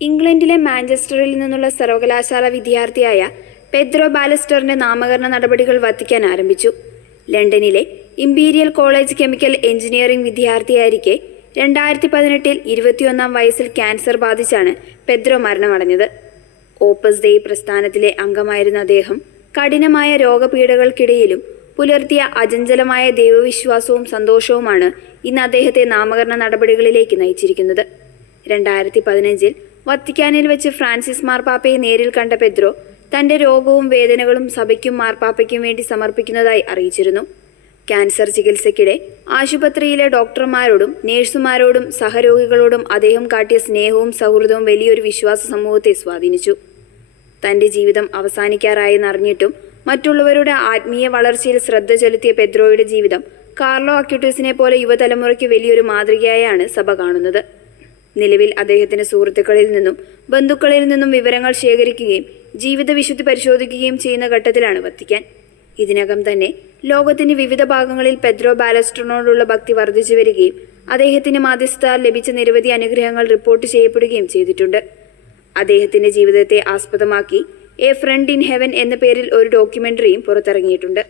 ഇംഗ്ലണ്ടിലെ മാഞ്ചസ്റ്ററിൽ നിന്നുള്ള സർവകലാശാല വിദ്യാർത്ഥിയായ പെദ്രോ ബാലസ്റ്ററിന്റെ നാമകരണ നടപടികൾ വത്തിക്കാൻ ആരംഭിച്ചു. ലണ്ടനിലെ ഇംപീരിയൽ കോളേജ് കെമിക്കൽ എഞ്ചിനീയറിംഗ് വിദ്യാർത്ഥിയായിരിക്കെ 2018 21 വയസ്സിൽ ക്യാൻസർ ബാധിച്ചാണ് പെദ്രോ മരണമടഞ്ഞത്. ഓപ്പസ് ദെയ് പ്രസ്ഥാനത്തിലെ അംഗമായിരുന്ന അദ്ദേഹം കഠിനമായ രോഗപീഠകൾക്കിടയിലും പുലർത്തിയ അചഞ്ചലമായ ദൈവവിശ്വാസവും സന്തോഷവുമാണ് ഇന്ന് അദ്ദേഹത്തെ നാമകരണ നടപടികളിലേക്ക് നയിച്ചിരിക്കുന്നത്. 2015 വത്തിക്കാനിൽ വെച്ച് ഫ്രാൻസിസ് മാർപ്പാപ്പയെ നേരിൽ കണ്ട പെദ്രോ തന്റെ രോഗവും വേദനകളും സഭയ്ക്കും മാർപ്പാപ്പയ്ക്കും വേണ്ടി സമർപ്പിക്കുന്നതായി അറിയിച്ചിരുന്നു. ക്യാൻസർ ചികിത്സയ്ക്കിടെ ആശുപത്രിയിലെ ഡോക്ടർമാരോടും നേഴ്സുമാരോടും സഹരോഗികളോടും അദ്ദേഹം കാട്ടിയ സ്നേഹവും സൗഹൃദവും വലിയൊരു വിശ്വാസ സമൂഹത്തെ സ്വാധീനിച്ചു. തന്റെ ജീവിതം അവസാനിക്കാറായെന്നറിഞ്ഞിട്ടും മറ്റുള്ളവരുടെ ആത്മീയ വളർച്ചയിൽ ശ്രദ്ധ ചെലുത്തിയ പെദ്രോയുടെ ജീവിതം കാർലോ അക്യുട്ടസിനെ പോലെ യുവതലമുറയ്ക്ക് വലിയൊരു മാതൃകയായാണ് സഭ കാണുന്നത്. നിലവിൽ അദ്ദേഹത്തിന്റെ സുഹൃത്തുക്കളിൽ നിന്നും ബന്ധുക്കളിൽ നിന്നും വിവരങ്ങൾ ശേഖരിക്കുകയും ജീവിത വിശുദ്ധി പരിശോധിക്കുകയും ചെയ്യുന്ന ഘട്ടത്തിലാണ് വത്തിക്കാൻ. ഇതിനകം തന്നെ ലോകത്തിന്റെ വിവിധ ഭാഗങ്ങളിൽ പെദ്രോ ബാലസ്റ്ററിനോടുള്ള ഭക്തി വർദ്ധിച്ചു വരികയും അദ്ദേഹത്തിന് മാധ്യസ്ഥ ലഭിച്ച നിരവധി അനുഗ്രഹങ്ങൾ റിപ്പോർട്ട് ചെയ്യപ്പെടുകയും ചെയ്തിട്ടുണ്ട്. അദ്ദേഹത്തിന്റെ ജീവിതത്തെ ആസ്പദമാക്കി എ ഫ്രണ്ട് ഇൻ ഹെവൻ എന്ന പേരിൽ ഒരു ഡോക്യുമെന്ററിയും പുറത്തിറങ്ങിയിട്ടുണ്ട്.